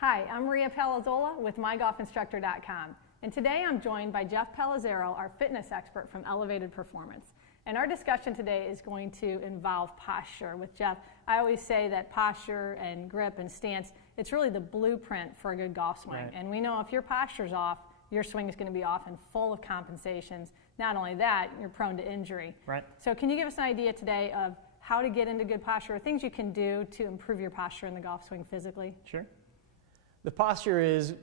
Hi, I'm Maria Palazzola with MyGolfInstructor.com, and today I'm joined by Jeff Palazzaro, our fitness expert from Elevated Performance. And our discussion today is going to involve posture. With Jeff, I always say that posture and grip and stance, it's really the blueprint for a good golf swing. Right. And we know if your posture's off, your swing is going to be off and full of compensations. Not only that, you're prone to injury. Right. So can you give us an idea today of how to get into good posture, or things you can do to improve your posture in the golf swing physically? Sure. The posture is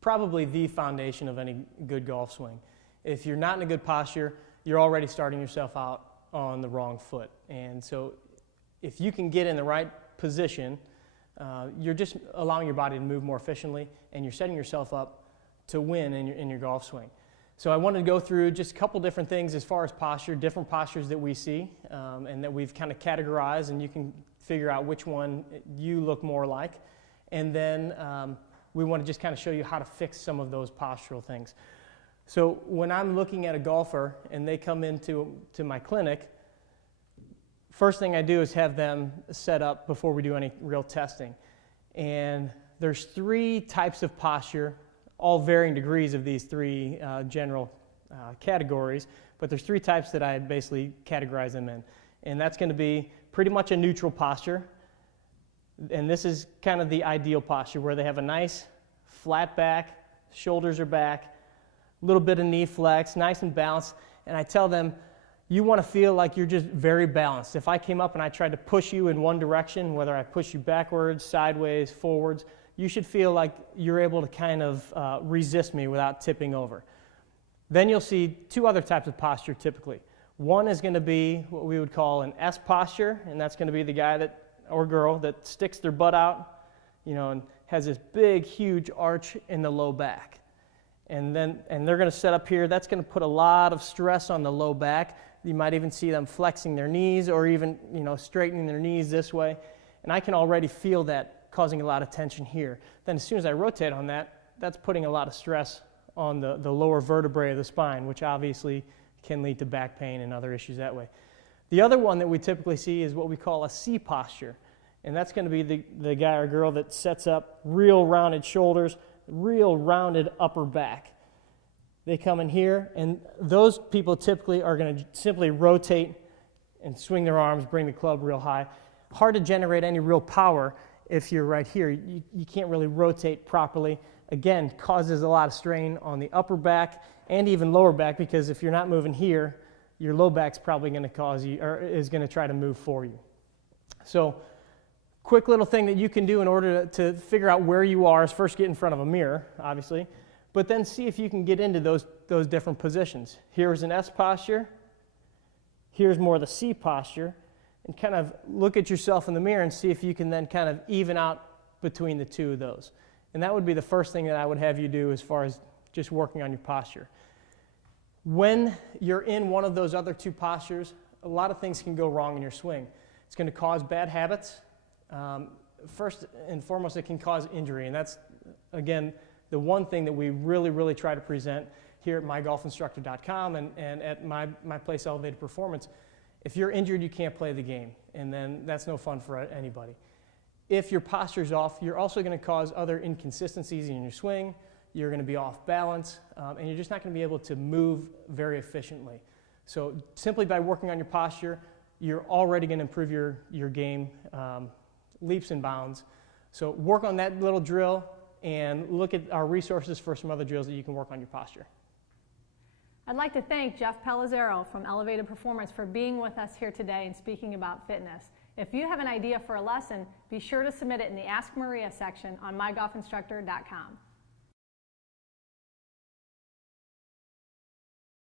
probably the foundation of any good golf swing. If you're not in a good posture, you're already starting yourself out on the wrong foot. And so if you can get in the right position, you're just allowing your body to move more efficiently, and you're setting yourself up to win in your golf swing. So I wanted to go through just a couple different things as far as posture, different postures that we see and that we've kind of categorized, and you can figure out which one you look more like. And then we want to just kind of show you how to fix some of those postural things. So when I'm looking at a golfer and they come into my clinic, first thing I do is have them set up before we do any real testing. And there's three types of posture, all varying degrees of these three general categories, but there's three types that I basically categorize them in. And that's going to be pretty much a neutral posture. And this is kind of the ideal posture where they have a nice flat back, shoulders are back, a little bit of knee flex, nice and balanced. And I tell them, you want to feel like you're just very balanced. If I came up and I tried to push you in one direction, whether I push you backwards, sideways, forwards, you should feel like you're able to kind of resist me without tipping over. Then you'll see two other types of posture typically. One is going to be what we would call an S posture, and that's going to be the guy that or girl that sticks their butt out, and has this big, huge arch in the low back. And they're going to set up here. That's going to put a lot of stress on the low back. You might even see them flexing their knees or even, straightening their knees this way. And I can already feel that causing a lot of tension here. Then as soon as I rotate on that, that's putting a lot of stress on the lower vertebrae of the spine, which obviously can lead to back pain and other issues that way. The other one that we typically see is what we call a C posture, and that's going to be the guy or girl that sets up real rounded shoulders, real rounded upper back. They come in here, and those people typically are going to simply rotate and swing their arms, bring the club real high. Hard to generate any real power if you're right here. You can't really rotate properly. Again, causes a lot of strain on the upper back and even lower back, because if you're not moving here, your low back's probably going to cause you, or is going to try to move for you. So, quick little thing that you can do in order to figure out where you are is first get in front of a mirror, obviously, but then see if you can get into those different positions. Here's an S posture. Here's more of the C posture. And kind of look at yourself in the mirror and see if you can then kind of even out between the two of those. And that would be the first thing that I would have you do as far as just working on your posture. When you're in one of those other two postures, a lot of things can go wrong in your swing. It's going to cause bad habits. First and foremost, it can cause injury, and that's, again, the one thing that we really, really try to present here at MyGolfInstructor.com and at my place, Elevated Performance. If you're injured, you can't play the game, and then that's no fun for anybody. If your posture's off, you're also going to cause other inconsistencies in your swing. You're going to be off balance, and you're just not going to be able to move very efficiently. So simply by working on your posture, you're already going to improve your game leaps and bounds. So work on that little drill and look at our resources for some other drills that you can work on your posture. I'd like to thank Jeff Palazzaro from Elevated Performance for being with us here today and speaking about fitness. If you have an idea for a lesson, be sure to submit it in the Ask Maria section on MyGolfInstructor.com.